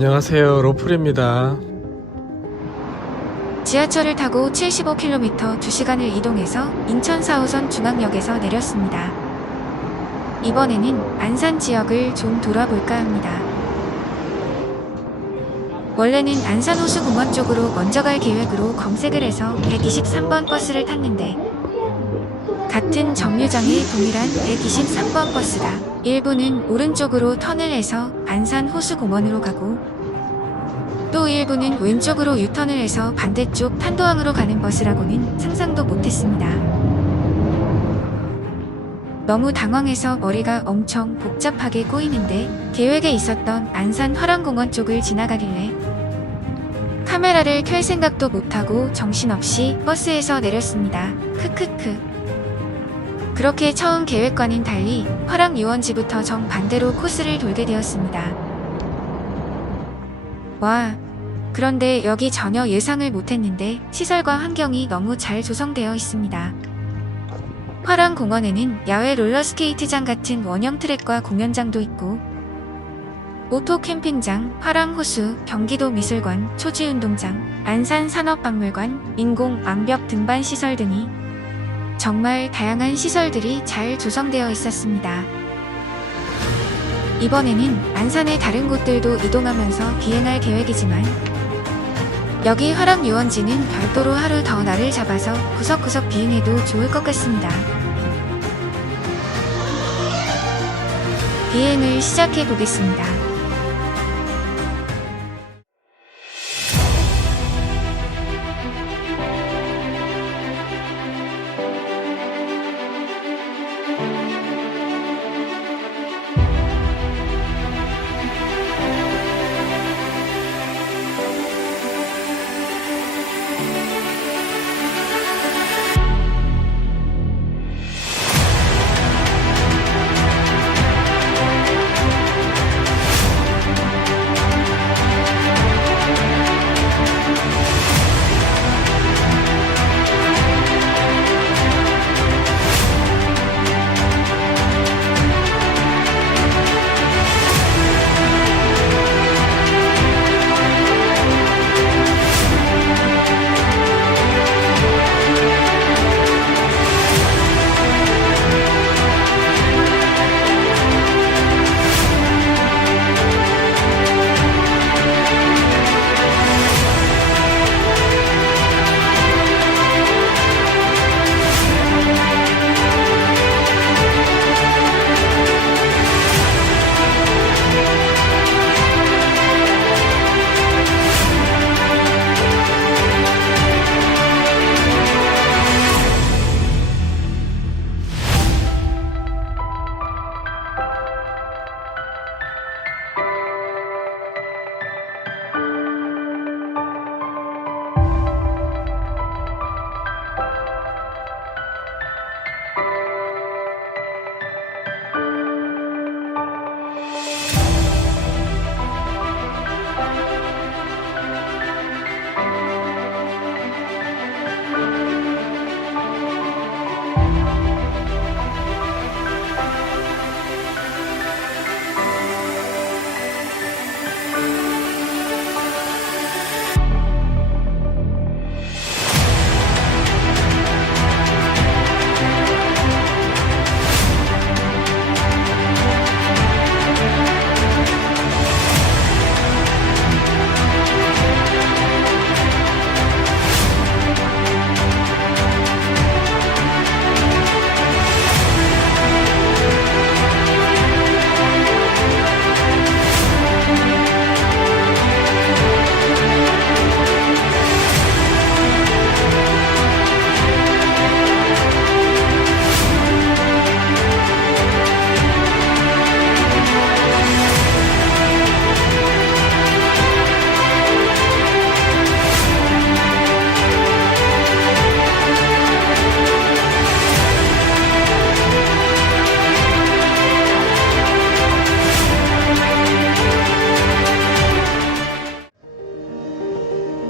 안녕하세요, 로플입니다. 지하철을 타고 75km 2시간을 이동해서 인천 4호선 중앙역에서 내렸습니다. 이번에는 안산 지역을 좀 돌아볼까 합니다. 원래는 안산 호수공원 쪽으로 먼저 갈 계획으로 검색을 해서 123번 버스를 탔는데 같은 정류장의 동일한 123번 버스가 일부는 오른쪽으로 턴을 해서 안산 호수공원으로 가고 또 일부는 왼쪽으로 유턴을 해서 반대쪽 탄도항으로 가는 버스라고는 상상도 못했습니다. 너무 당황해서 머리가 엄청 복잡하게 꼬이는데 계획에 있었던 안산 화랑공원 쪽을 지나가길래 카메라를 켤 생각도 못하고 정신없이 버스에서 내렸습니다. 크크크. 그렇게 처음 계획과는 달리 화랑유원지부터 정반대로 코스를 돌게 되었습니다. 와, 그런데 여기 전혀 예상을 못했는데 시설과 환경이 너무 잘 조성되어 있습니다. 화랑공원에는 야외 롤러스케이트장 같은 원형 트랙과 공연장도 있고 오토 캠핑장, 화랑호수, 경기도 미술관, 초지운동장, 안산 산업박물관, 인공 암벽 등반 시설 등이 정말 다양한 시설들이 잘 조성되어 있었습니다. 이번에는 안산의 다른 곳들도 이동하면서 비행할 계획이지만 여기 화랑유원지는 별도로 하루 더 날을 잡아서 구석구석 비행해도 좋을 것 같습니다. 비행을 시작해 보겠습니다.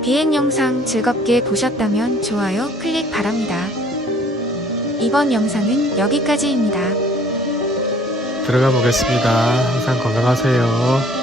비행 영상 즐겁게 보셨다면 좋아요 클릭 바랍니다. 이번 영상은 여기까지입니다. 들어가 보겠습니다. 항상 건강하세요.